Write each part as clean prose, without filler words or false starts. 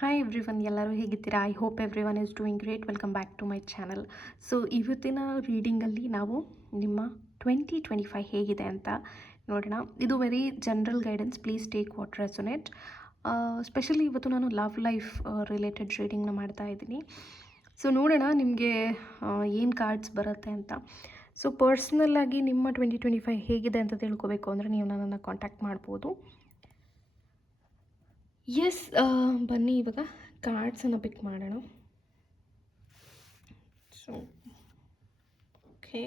Hi everyone, ಎಲ್ಲರೂ ಹೇಗಿದ್ದೀರಾ? I hope everyone is doing great. Welcome back to my channel. So ಇವತ್ತಿನ ರೀಡಿಂಗಲ್ಲಿ ನಾವು ನಿಮ್ಮ 2025 ಹೇಗಿದೆ ಅಂತ ನೋಡೋಣ. ಇದು very general guidance, please take what resonate. Specially ಇವತ್ತು ನಾನು ಲವ್ ಲೈಫ್ ರಿಲೇಟೆಡ್ ರೀಡಿಂಗ್ನ ಮಾಡ್ತಾ ಇದ್ದೀನಿ. ಸೊ ನೋಡೋಣ ನಿಮಗೆ ಏನು ಕಾರ್ಡ್ಸ್ ಬರುತ್ತೆ ಅಂತ. ಸೊ ಪರ್ಸ್ನಲ್ಲಾಗಿ ನಿಮ್ಮ 2025 ಹೇಗಿದೆ ಅಂತ ತಿಳ್ಕೊಬೇಕು ಅಂದರೆ ನೀವು ನನ್ನನ್ನು ಕಾಂಟ್ಯಾಕ್ಟ್ ಮಾಡ್ಬೋದು. ಎಸ್, ಬನ್ನಿ ಇವಾಗ ಕಾರ್ಡ್ಸನ್ನು ಪಿಕ್ ಮಾಡೋಣ. ಸೊ ಓಕೆ,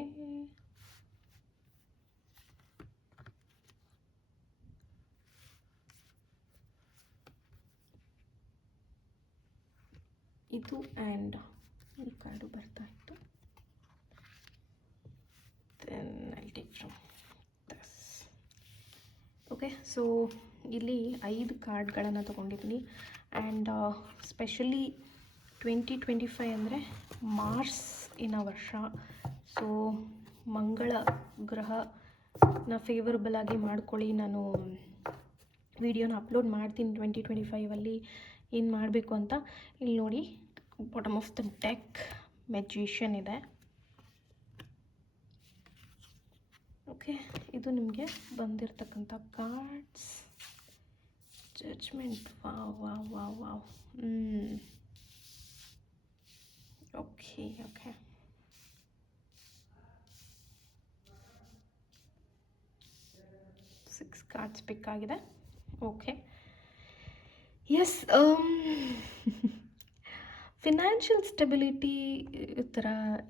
ಇದು ಆ್ಯಂಡ್ ಈ ಕಾರ್ಡು ಬರ್ತಾ ಇತ್ತು. Then I take from this. Okay, so ಇಲ್ಲಿ 5 ಕಾರ್ಡ್ಗಳನ್ನು ತೊಗೊಂಡಿದ್ದೀನಿ. ಆ್ಯಂಡ್ ಸ್ಪೆಷಲಿ 2025 ಅಂದರೆ ಮಾರ್ಸ್ನ ವರ್ಷ. ಸೊ ಮಂಗಳ ಗ್ರಹನ ಫೇವರಬಲ್ ಆಗಿ ಮಾಡ್ಕೊಳ್ಳಿ. ನಾನು ವಿಡಿಯೋನ ಅಪ್ಲೋಡ್ ಮಾಡ್ತೀನಿ 2025ಅಲ್ಲಿ ಏನು ಮಾಡಬೇಕು ಅಂತ. ಇಲ್ಲಿ ನೋಡಿ, bottom of the deck magician ಇದೆ. ಓಕೆ, ಇದು ನಿಮಗೆ ಬಂದಿರತಕ್ಕಂಥ cards. Judgement, wow wow wow wow. Okay okay, six cards pick ಆಗಿದೆ. ಓಕೆ, ಎಸ್, ಫಿನಾನ್ಷಿಯಲ್ ಸ್ಟೆಬಿಲಿಟಿ ಥರ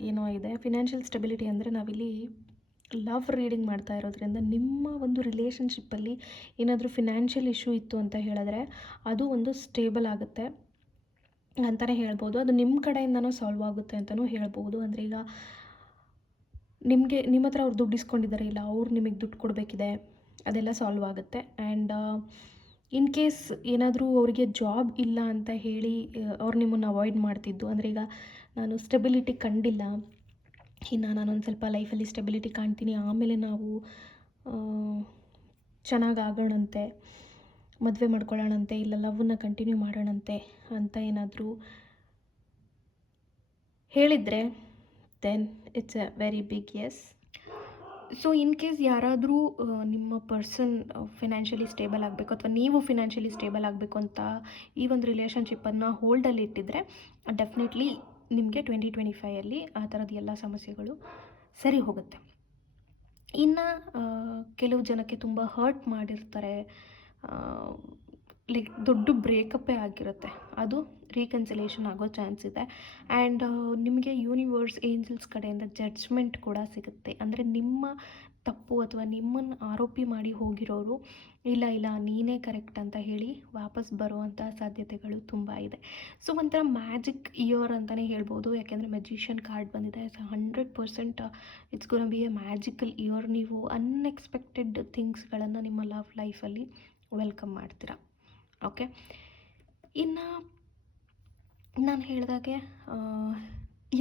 ಏನೋ ಇದೆ. ಫಿನಾನ್ಷಿಯಲ್ ಸ್ಟೆಬಿಲಿಟಿ ಅಂದರೆ ನಾವಿಲ್ಲಿ ಲವ್ ರೀಡಿಂಗ್ ಮಾಡ್ತಾ ಇರೋದ್ರಿಂದ ನಿಮ್ಮ ಒಂದು ರಿಲೇಷನ್ಶಿಪ್ಪಲ್ಲಿ ಏನಾದರೂ ಫಿನಾನ್ಷಿಯಲ್ ಇಶ್ಯೂ ಇತ್ತು ಅಂತ ಹೇಳಿದ್ರೆ ಅದು ಒಂದು ಸ್ಟೇಬಲ್ ಆಗುತ್ತೆ ಅಂತಲೇ ಹೇಳ್ಬೋದು. ಅದು ನಿಮ್ಮ ಕಡೆಯಿಂದನೂ ಸಾಲ್ವ್ ಆಗುತ್ತೆ ಅಂತಲೂ ಹೇಳ್ಬೋದು. ಅಂದರೆ ಈಗ ನಿಮ್ಮ ಹತ್ರ ಅವ್ರು ದುಡ್ಡು ಇಸ್ಕೊಂಡಿದ್ದಾರೆ, ಇಲ್ಲ ಅವ್ರು ನಿಮಗೆ ದುಡ್ಡು ಕೊಡಬೇಕಿದೆ, ಅದೆಲ್ಲ ಸಾಲ್ವ್ ಆಗುತ್ತೆ. ಆ್ಯಂಡ್ ಇನ್ ಕೇಸ್ ಏನಾದರೂ ಅವರಿಗೆ ಜಾಬ್ ಇಲ್ಲ ಅಂತ ಹೇಳಿ ಅವ್ರು ನಿಮ್ಮನ್ನು ಅವಾಯ್ಡ್ ಮಾಡ್ತಿದ್ದು, ಅಂದರೆ ಈಗ ನಾನು ಸ್ಟೆಬಿಲಿಟಿ ಕಂಡಿಲ್ಲ, ಇನ್ನು ನಾನೊಂದು ಸ್ವಲ್ಪ ಲೈಫಲ್ಲಿ ಸ್ಟೆಬಿಲಿಟಿ ಕಾಣ್ತೀನಿ, ಆಮೇಲೆ ನಾವು ಚೆನ್ನಾಗಿ ಆಗೋಣಂತೆ, ಮದುವೆ ಮಾಡ್ಕೊಳ್ಳೋಣಂತೆ, ಇಲ್ಲ ಲವ್ನ ಕಂಟಿನ್ಯೂ ಮಾಡೋಣಂತೆ ಅಂತ ಏನಾದರೂ ಹೇಳಿದರೆ then it's a very big yes. So in case ಯಾರಾದರೂ ನಿಮ್ಮ ಪರ್ಸನ್ ಫಿನಾನ್ಷಿಯಲಿ ಸ್ಟೇಬಲ್ ಆಗಬೇಕು ಅಥವಾ ನೀವು ಫಿನಾನ್ಷಿಯಲಿ ಸ್ಟೇಬಲ್ ಆಗಬೇಕು ಅಂತ ಈ ಒಂದು ರಿಲೇಷನ್ಶಿಪ್ಪನ್ನು ಹೋಲ್ಡಲ್ಲಿ ಇಟ್ಟಿದ್ರೆ ಡೆಫಿನೆಟ್ಲಿ ನಿಮಗೆ 2025ಅಲ್ಲಿ ಆ ಥರದ ಎಲ್ಲ ಸಮಸ್ಯೆಗಳು ಸರಿ ಹೋಗುತ್ತೆ. ಇನ್ನು ಕೆಲವು ಜನಕ್ಕೆ ತುಂಬ ಹರ್ಟ್ ಮಾಡಿರ್ತಾರೆ, ಲೈಕ್ ದೊಡ್ಡ ಬ್ರೇಕಪ್ಪೇ ಆಗಿರುತ್ತೆ, ಅದು ರೀಕನ್ಸಿಲೇಷನ್ ಆಗೋ ಚಾನ್ಸ್ ಇದೆ. ಆ್ಯಂಡ್ ನಿಮಗೆ ಯೂನಿವರ್ಸ್ ಏಂಜಲ್ಸ್ ಕಡೆಯಿಂದ ಜಡ್ಜ್ಮೆಂಟ್ ಕೂಡ ಸಿಗುತ್ತೆ. ಅಂದರೆ ನಿಮ್ಮ ತಪ್ಪು ಅಥವಾ ನಿಮ್ಮನ್ನು ಆರೋಪಿ ಮಾಡಿ ಹೋಗಿರೋರು ಇಲ್ಲ ಇಲ್ಲ ನೀನೇ ಕರೆಕ್ಟ್ ಅಂತ ಹೇಳಿ ವಾಪಸ್ ಬರುವಂಥ ಸಾಧ್ಯತೆಗಳು ತುಂಬ ಇದೆ. ಸೊ ಒಂಥರ ಮ್ಯಾಜಿಕ್ ಇಯರ್ ಅಂತಲೇ ಹೇಳ್ಬೋದು, ಯಾಕೆಂದರೆ ಮ್ಯಾಜಿಷಿಯನ್ ಕಾರ್ಡ್ ಬಂದಿದೆ. So 100% it's gonna be a magical year. ನೀವು ಅನ್ಎಕ್ಸ್ಪೆಕ್ಟೆಡ್ ಥಿಂಗ್ಸ್ಗಳನ್ನು ನಿಮ್ಮ ಲವ್ ಲೈಫಲ್ಲಿ ವೆಲ್ಕಮ್ ಮಾಡ್ತೀರಾ. ಓಕೆ, ಇನ್ನು ನಾನು ಹೇಳಿದಾಗೆ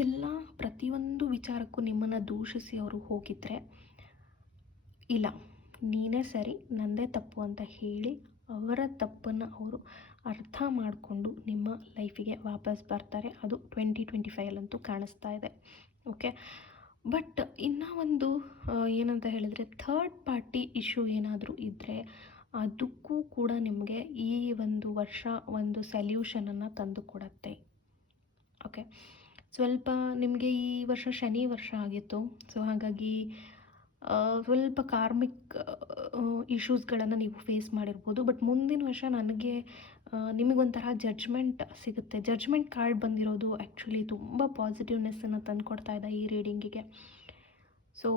ಎಲ್ಲ ಪ್ರತಿಯೊಂದು ವಿಚಾರಕ್ಕೂ ನಿಮ್ಮನ್ನು ದೂಷಿಸಿ ಅವರು ಹೋಗಿದ್ರೆ ಇಲ್ಲ ನೀನೇ ಸರಿ ನಂದೇ ತಪ್ಪು ಅಂತ ಹೇಳಿ ಅವರ ತಪ್ಪನ್ನು ಅವರು ಅರ್ಥ ಮಾಡಿಕೊಂಡು ನಿಮ್ಮ ಲೈಫಿಗೆ ವಾಪಸ್ ಬರ್ತಾರೆ. ಅದು 2025 ಕಾಣಿಸ್ತಾ ಇದೆ. ಓಕೆ, ಬಟ್ ಇನ್ನೂ ಒಂದು ಏನಂತ ಹೇಳಿದರೆ ಥರ್ಡ್ ಪಾರ್ಟಿ ಇಶ್ಯೂ ಏನಾದರೂ ಇದ್ದರೆ ಅದಕ್ಕೂ ಕೂಡ ನಿಮಗೆ ಈ ಒಂದು ವರ್ಷ ಒಂದು ಸೊಲ್ಯೂಷನನ್ನು ತಂದು ಕೊಡುತ್ತೆ. ಓಕೆ, ಸ್ವಲ್ಪ ನಿಮಗೆ ಈ ವರ್ಷ ಶನಿ ವರ್ಷ ಆಗಿತ್ತು. ಸೊ ಹಾಗಾಗಿ ಸ್ವಲ್ಪ ಕಾರ್ಮಿಕ್ ಇಶ್ಯೂಸ್ಗಳನ್ನು ನೀವು ಫೇಸ್ ಮಾಡಿರ್ಬೋದು. ಬಟ್ ಮುಂದಿನ ವರ್ಷ ನನಗೆ ನಿಮಗೊಂಥರ ಜಡ್ಜ್ಮೆಂಟ್ ಸಿಗುತ್ತೆ. ಜಡ್ಜ್ಮೆಂಟ್ ಕಾರ್ಡ್ ಬಂದಿರೋದು ಆ್ಯಕ್ಚುಲಿ ತುಂಬ ಪಾಸಿಟಿವ್ನೆಸ್ಸನ್ನು ತಂದುಕೊಡ್ತಾ ಇದೆ ಈ ರೀಡಿಂಗಿಗೆ. ಸೊ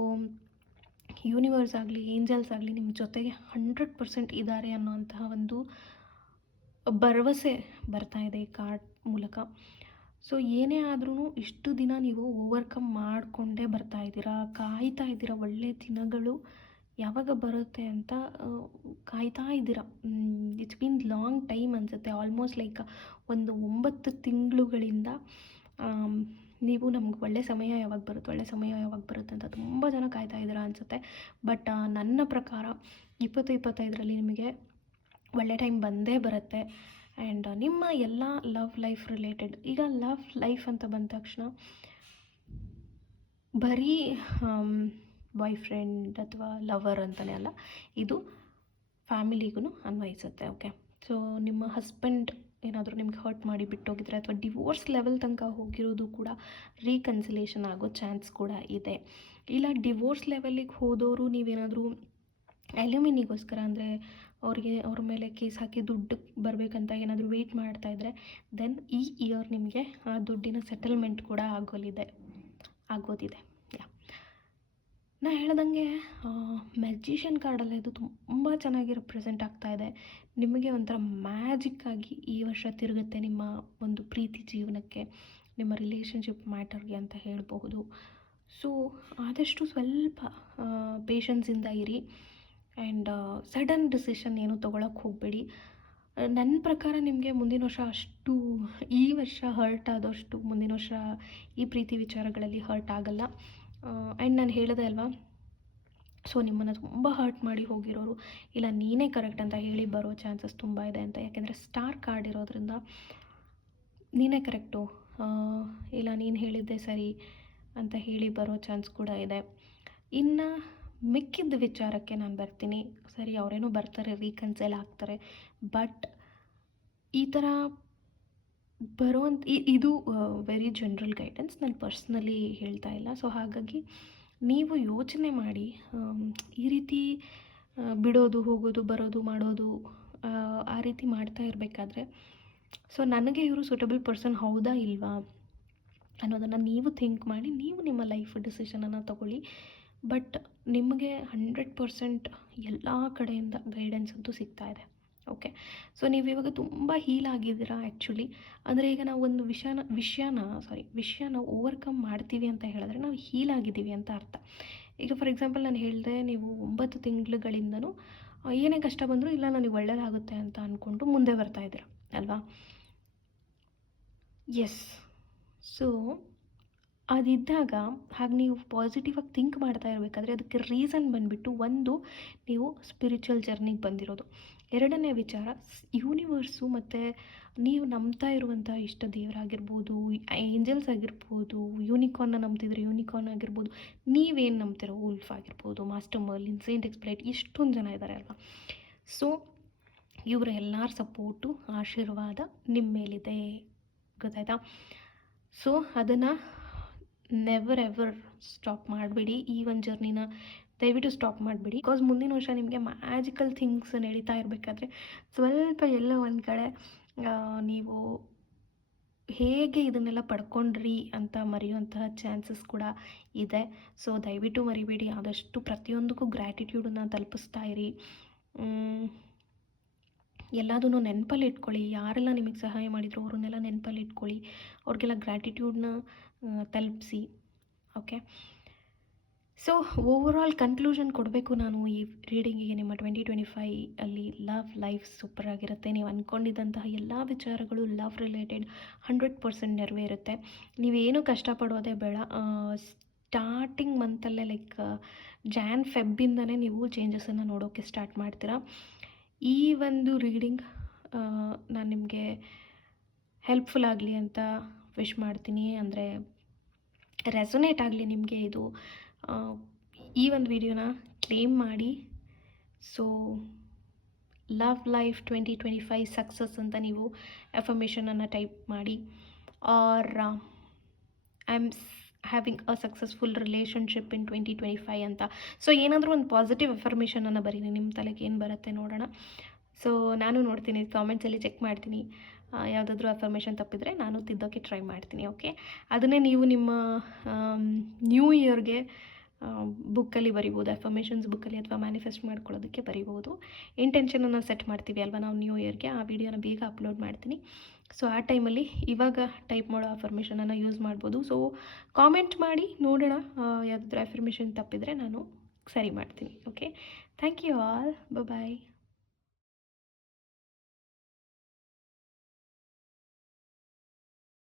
ಯೂನಿವರ್ಸ್ ಆಗಲಿ ಏಂಜಲ್ಸ್ ಆಗಲಿ ನಿಮ್ಮ ಜೊತೆಗೆ 100% ಇದ್ದಾರೆ ಅನ್ನೋಂತಹ ಒಂದು ಭರವಸೆ ಬರ್ತಾ ಇದೆ ಈ ಕಾರ್ಡ್ ಮೂಲಕ. ಸೊ ಏನೇ ಆದ್ರೂ ಇಷ್ಟು ದಿನ ನೀವು ಓವರ್ಕಮ್ ಮಾಡಿಕೊಂಡೇ ಬರ್ತಾ ಇದ್ದೀರಾ, ಕಾಯ್ತಾ ಇದ್ದೀರಾ, ಒಳ್ಳೆಯ ದಿನಗಳು ಯಾವಾಗ ಬರುತ್ತೆ ಅಂತ ಕಾಯ್ತಾ ಇದ್ದೀರಾ. ಇಟ್ಸ್ ಬೀನ್ ಲಾಂಗ್ ಟೈಮ್ ಅನಿಸುತ್ತೆ, ಆಲ್ಮೋಸ್ಟ್ ಲೈಕ್ ಒಂದು 9 ತಿಂಗಳುಗಳಿಂದ ನೀವು ನಮ್ಗೆ ಒಳ್ಳೆ ಸಮಯ ಯಾವಾಗ ಬರುತ್ತೆ ಅಂತ ತುಂಬ ಜನ ಕಾಯ್ತಾ ಇದ್ದೀರಾ ಅನಿಸುತ್ತೆ. ಬಟ್ ನನ್ನ ಪ್ರಕಾರ 2025ರಲ್ಲಿ ನಿಮಗೆ ಒಳ್ಳೆ ಟೈಮ್ ಬಂದೇ ಬರುತ್ತೆ. ಆ್ಯಂಡ್ ನಿಮ್ಮ ಎಲ್ಲ ಲವ್ ಲೈಫ್ ರಿಲೇಟೆಡ್, ಈಗ ಲವ್ ಲೈಫ್ ಅಂತ ಬಂದ ತಕ್ಷಣ ಬರೀ ಬಾಯ್ ಫ್ರೆಂಡ್ ಅಥವಾ ಲವರ್ ಅಂತಲೇ ಅಲ್ಲ, ಇದು ಫ್ಯಾಮಿಲಿಗೂ ಅನ್ವಯಿಸುತ್ತೆ. ಓಕೆ, ಸೊ ನಿಮ್ಮ ಹಸ್ಬೆಂಡ್ ಏನಾದರೂ ನಿಮ್ಗೆ ಹರ್ಟ್ ಮಾಡಿ ಬಿಟ್ಟೋಗಿದ್ರೆ ಅಥವಾ ಡಿವೋರ್ಸ್ ಲೆವೆಲ್ ತನಕ ಹೋಗಿರೋದು ಕೂಡ ರೀಕನ್ಸಿಲೇಷನ್ ಆಗೋ ಚಾನ್ಸ್ ಕೂಡ ಇದೆ. ಇಲ್ಲ ಡಿವೋರ್ಸ್ ಲೆವೆಲಿಗೆ ಹೋದವರು ನೀವೇನಾದರೂ ಅಲ್ಯೂಮಿನಿಗೋಸ್ಕರ ಅಂದರೆ ಅವ್ರ ಮೇಲೆ ಕೇಸ್ ಹಾಕಿ ದುಡ್ಡು ಬರಬೇಕಂತ ಏನಾದರೂ ವೆಯ್ಟ್ ಮಾಡ್ತಾಯಿದ್ರೆ ದೆನ್ ಈ ಇಯರ್ ನಿಮಗೆ ಆ ದುಡ್ಡಿನ ಸೆಟಲ್ಮೆಂಟ್ ಕೂಡ ಆಗೋದಿದೆ. ನಾ ಹೇಳ್ದಂಗೆ ಮ್ಯಾಜಿಷಿಯನ್ ಕಾರ್ಡಲ್ಲಿ ಅದು ತುಂಬ ಚೆನ್ನಾಗಿ ರೆಪ್ರೆಸೆಂಟ್ ಆಗ್ತಾಯಿದೆ. ನಿಮಗೆ ಒಂಥರ ಮ್ಯಾಜಿಕ್ಕಾಗಿ ಈ ವರ್ಷ ತಿರುಗುತ್ತೆ ನಿಮ್ಮ ಒಂದು ಪ್ರೀತಿ ಜೀವನಕ್ಕೆ, ನಿಮ್ಮ ರಿಲೇಷನ್ಶಿಪ್ ಮ್ಯಾಟರ್ಗೆ ಅಂತ ಹೇಳಬಹುದು. ಸೊ ಆದಷ್ಟು ಸ್ವಲ್ಪ ಪೇಷನ್ಸಿಂದ ಇರಿ ಆ್ಯಂಡ್ ಸಡನ್ ಡಿಸಿಷನ್ ಏನು ತೊಗೊಳಕ್ಕೆ ಹೋಗಬೇಡಿ. ನನ್ನ ಪ್ರಕಾರ ನಿಮಗೆ ಮುಂದಿನ ವರ್ಷ ಅಷ್ಟು ಈ ವರ್ಷ ಹರ್ಟ್ ಆದಷ್ಟು ಮುಂದಿನ ವರ್ಷ ಈ ಪ್ರೀತಿ ವಿಚಾರಗಳಲ್ಲಿ ಹರ್ಟ್ ಆಗಲ್ಲ. ಆ್ಯಂಡ್ ನಾನು ಹೇಳಿದೆ ಅಲ್ವಾ, ಸೊ ನಿಮ್ಮನ್ನು ತುಂಬ ಹರ್ಟ್ ಮಾಡಿ ಹೋಗಿರೋರು ಇಲ್ಲ ನೀನೇ ಕರೆಕ್ಟ್ ಅಂತ ಹೇಳಿ ಬರೋ ಚಾನ್ಸಸ್ ತುಂಬ ಇದೆ ಅಂತ. ಯಾಕೆಂದರೆ ಸ್ಟಾರ್ ಕಾರ್ಡ್ ಇರೋದ್ರಿಂದ ನೀನೇ ಕರೆಕ್ಟು, ಇಲ್ಲ ನೀನು ಹೇಳಿದ್ದೆ ಸರಿ ಅಂತ ಹೇಳಿ ಬರೋ ಚಾನ್ಸ್ ಕೂಡ ಇದೆ. ಇನ್ನು ಮಿಕ್ಕಿದ್ದ ವಿಚಾರಕ್ಕೆ ನಾನು ಬರ್ತೀನಿ. ಸರಿ, ಅವರೇನೋ ಬರ್ತಾರೆ, ರೀಕನ್ಸೈಲ್ ಆಗ್ತಾರೆ, ಬಟ್ ಈ ಥರ ಬರುವಂಥ ಇದು ವೆರಿ ಜನರಲ್ ಗೈಡೆನ್ಸ್, ನಾನು ಪರ್ಸ್ನಲಿ ಹೇಳ್ತಾ ಇಲ್ಲ. ಸೊ ಹಾಗಾಗಿ ನೀವು ಯೋಚನೆ ಮಾಡಿ, ಈ ರೀತಿ ಬಿಡೋದು, ಹೋಗೋದು, ಬರೋದು, ಮಾಡೋದು ಆ ರೀತಿ ಮಾಡ್ತಾ ಇರಬೇಕಾದ್ರೆ ಸೊ ನನಗೆ ಇವರು ಸೂಟಬಲ್ ಪರ್ಸನ್ ಹೌದಾ ಇಲ್ವಾ ಅನ್ನೋದನ್ನು ನೀವು ಥಿಂಕ್ ಮಾಡಿ ನೀವು ನಿಮ್ಮ ಲೈಫ್ ಡಿಸಿಷನನ್ನು ತಗೊಳ್ಳಿ. ಬಟ್ ನಿಮಗೆ 100% ಎಲ್ಲ ಕಡೆಯಿಂದ ಗೈಡೆನ್ಸ್ ಅಂತೂ ಸಿಗ್ತಾ ಇದೆ. ಓಕೆ, ಸೊ ನೀವು ಇವಾಗ ತುಂಬ ಹೀಲ್ ಆಗಿದ್ದೀರಾ ಆ್ಯಕ್ಚುಲಿ. ಅಂದರೆ ಈಗ ನಾವು ಒಂದು ವಿಷಯನ ಓವರ್ಕಮ್ ಮಾಡ್ತೀವಿ ಅಂತ ಹೇಳಿದ್ರೆ ನಾವು ಹೀಲ್ ಆಗಿದ್ದೀವಿ ಅಂತ ಅರ್ಥ. ಈಗ ಫಾರ್ ಎಕ್ಸಾಂಪಲ್ ನಾನು ಹೇಳಿದೆ, ನೀವು 9 ತಿಂಗಳುಗಳಿಂದನೂ ಏನೇ ಕಷ್ಟ ಬಂದರೂ ಇಲ್ಲ ನನಗೆ ಒಳ್ಳೆಯದಾಗುತ್ತೆ ಅಂತ ಅಂದ್ಕೊಂಡು ಮುಂದೆ ಬರ್ತಾ ಇದ್ದೀರಾ ಅಲ್ವಾ. ಎಸ್, ಸೊ ಅದಿದ್ದಾಗ ಹಾಗೆ ನೀವು ಪಾಸಿಟಿವಾಗಿ ಥಿಂಕ್ ಮಾಡ್ತಾ ಇರಬೇಕಾದ್ರೆ ಅದಕ್ಕೆ ರೀಸನ್ ಬಂದುಬಿಟ್ಟು, ಒಂದು ನೀವು ಸ್ಪಿರಿಚುವಲ್ ಜರ್ನಿಗೆ ಬಂದಿರೋದು, ಎರಡನೇ ವಿಚಾರ ಯೂನಿವರ್ಸು ಮತ್ತು ನೀವು ನಂಬ್ತಾ ಇರುವಂಥ ಇಷ್ಟ ದೇವರಾಗಿರ್ಬೋದು, ಏಂಜಲ್ಸ್ ಆಗಿರ್ಬೋದು, ಯೂನಿಕಾರ್ನ್ನ ನಂಬ್ತಿದ್ರೆ ಯೂನಿಕಾರ್ನ್ ಆಗಿರ್ಬೋದು, ನೀವೇನು ನಂಬ್ತಿರೋ ಉಲ್ಫ್ ಆಗಿರ್ಬೋದು, ಮಾಸ್ಟರ್ ಮರ್ಲಿನ್, ಸೇಂಟ್ ಎಕ್ಸ್ಪ್ಲೈಟ್, ಇಷ್ಟೊಂದು ಜನ ಇದ್ದಾರೆ ಅಲ್ವಾ. ಸೊ ಇವರ ಎಲ್ಲರ ಸಪೋರ್ಟು, ಆಶೀರ್ವಾದ ನಿಮ್ಮ ಮೇಲಿದೆ, ಗೊತ್ತಾಯ್ತಾ. ಸೊ ಅದನ್ನು ನೆವರ್ ಎವರ್ ಸ್ಟಾಪ್ ಮಾಡಬೇಡಿ. ಈ ಒಂದು ಜರ್ನಿನ ದಯವಿಟ್ಟು ಸ್ಟಾಪ್ ಮಾಡಬೇಡಿ. ಬಿಕಾಸ್ ಮುಂದಿನ ವರ್ಷ ನಿಮಗೆ ಮ್ಯಾಜಿಕಲ್ ಥಿಂಗ್ಸ್ ನಡೀತಾ ಇರಬೇಕಾದ್ರೆ ಸ್ವಲ್ಪ ಎಲ್ಲೋ ಒಂದು ಕಡೆ ನೀವು ಹೇಗೆ ಇದನ್ನೆಲ್ಲ ಪಡ್ಕೊಂಡ್ರಿ ಅಂತ ಮರೆಯುವಂತಹ ಚಾನ್ಸಸ್ ಕೂಡ ಇದೆ. ಸೊ ದಯವಿಟ್ಟು ಮರಿಬೇಡಿ. ಆದಷ್ಟು ಪ್ರತಿಯೊಂದಕ್ಕೂ ಗ್ರ್ಯಾಟಿಟ್ಯೂಡನ್ನು ತಲುಪಿಸ್ತಾ ಇರಿ. ಎಲ್ಲದನ್ನು ನೆನಪಲ್ಲಿ ಇಟ್ಕೊಳ್ಳಿ. ಯಾರೆಲ್ಲ ನಿಮಗೆ ಸಹಾಯ ಮಾಡಿದ್ರು ಅವ್ರನ್ನೆಲ್ಲ ನೆನಪಲ್ಲಿ ಇಟ್ಕೊಳ್ಳಿ, ಅವ್ರಿಗೆಲ್ಲ ಗ್ರ್ಯಾಟಿಟ್ಯೂಡನ್ನ ತಲುಪಿಸಿ. ಓಕೆ, ಸೊ ಓವರಾಲ್ ಕನ್ಕ್ಲೂಷನ್ ಕೊಡಬೇಕು ನಾನು ಈ ರೀಡಿಂಗಿಗೆ. ನಿಮ್ಮ 2025 ಅಲ್ಲಿ ಲವ್ ಲೈಫ್ ಸೂಪರ್ ಆಗಿರುತ್ತೆ. ನೀವು ಅಂದ್ಕೊಂಡಿದ್ದಂತಹ ಎಲ್ಲ ವಿಚಾರಗಳು ಲವ್ ರಿಲೇಟೆಡ್ 100% ನೆರವೇರುತ್ತೆ. ನೀವೇನು ಕಷ್ಟಪಡೋದೇ ಬೇಡ. ಸ್ಟಾರ್ಟಿಂಗ್ ಮಂತಲ್ಲೇ ಲೈಕ್ ಜಾನ್ ಫೆಬ್ಬಿಂದನೇ ನೀವು ಚೇಂಜಸನ್ನು ನೋಡೋಕ್ಕೆ ಸ್ಟಾರ್ಟ್ ಮಾಡ್ತೀರಾ. ಈ ಒಂದು ರೀಡಿಂಗ್ ನಾನು ನಿಮಗೆ ಹೆಲ್ಪ್ಫುಲ್ ಆಗಲಿ ಅಂತ ವಿಶ್ ಮಾಡ್ತೀನಿ. ಅಂದರೆ ರೆಸೊನೇಟ್ ಆಗಲಿ ನಿಮಗೆ ಇದು. ಈ ಒಂದು ವಿಡಿಯೋನ ಕ್ಲೇಮ್ ಮಾಡಿ. ಸೊ ಲವ್ ಲೈಫ್ 2025 ಸಕ್ಸಸ್ ಅಂತ ನೀವು ಅಫರ್ಮೇಷನನ್ನು ಟೈಪ್ ಮಾಡಿ, are I am having a successful relationship in 2025 ಅಂತ. ಸೊ ಏನಾದರೂ ಒಂದು ಪಾಸಿಟಿವ್ ಅಫರ್ಮೇಷನನ್ನು ಬರೀರಿ, ನಿಮ್ಮ ತಲೆಗೆ ಏನು ಬರುತ್ತೆ ನೋಡೋಣ. ಸೊ ನಾನು ನೋಡ್ತೀನಿ, ಕಾಮೆಂಟ್ಸಲ್ಲಿ ಚೆಕ್ ಮಾಡ್ತೀನಿ. ಯಾವುದಾದ್ರೂ ಅಫರ್ಮೇಷನ್ ತಪ್ಪಿದರೆ ನಾನು ತಿದ್ದೋಕ್ಕೆ ಟ್ರೈ ಮಾಡ್ತೀನಿ. ಓಕೆ, ಅದನ್ನೇ ನೀವು ನಿಮ್ಮ ನ್ಯೂ ಇಯರ್ಗೆ ಬುಕ್ಕಲ್ಲಿ ಬರಿಬೋದು, ಅಫರ್ಮೇಷನ್ಸ್ ಬುಕ್ಕಲ್ಲಿ, ಅಥವಾ ಮ್ಯಾನಿಫೆಸ್ಟ್ ಮಾಡ್ಕೊಳ್ಳೋದಕ್ಕೆ ಬರಿಬೋದು. ಇಂಟೆನ್ಷನನ್ನು ಸೆಟ್ ಮಾಡ್ತೀವಿ ಅಲ್ವಾ ನಾವು ನ್ಯೂ ಇಯರ್ಗೆ, ಆ ವಿಡಿಯೋನ ಬೇಗ ಅಪ್ಲೋಡ್ ಮಾಡ್ತೀನಿ. ಸೊ ಆ ಟೈಮಲ್ಲಿ ಇವಾಗ ಟೈಪ್ ಮಾಡೋ ಅಫರ್ಮೇಷನನ್ನು ಯೂಸ್ ಮಾಡ್ಬೋದು. ಸೊ ಕಾಮೆಂಟ್ ಮಾಡಿ ನೋಡೋಣ, ಯಾವುದಾದ್ರೂ ಅಫರ್ಮೇಷನ್ ತಪ್ಪಿದರೆ ನಾನು ಸರಿ ಮಾಡ್ತೀನಿ. Okay, thank you all, bye.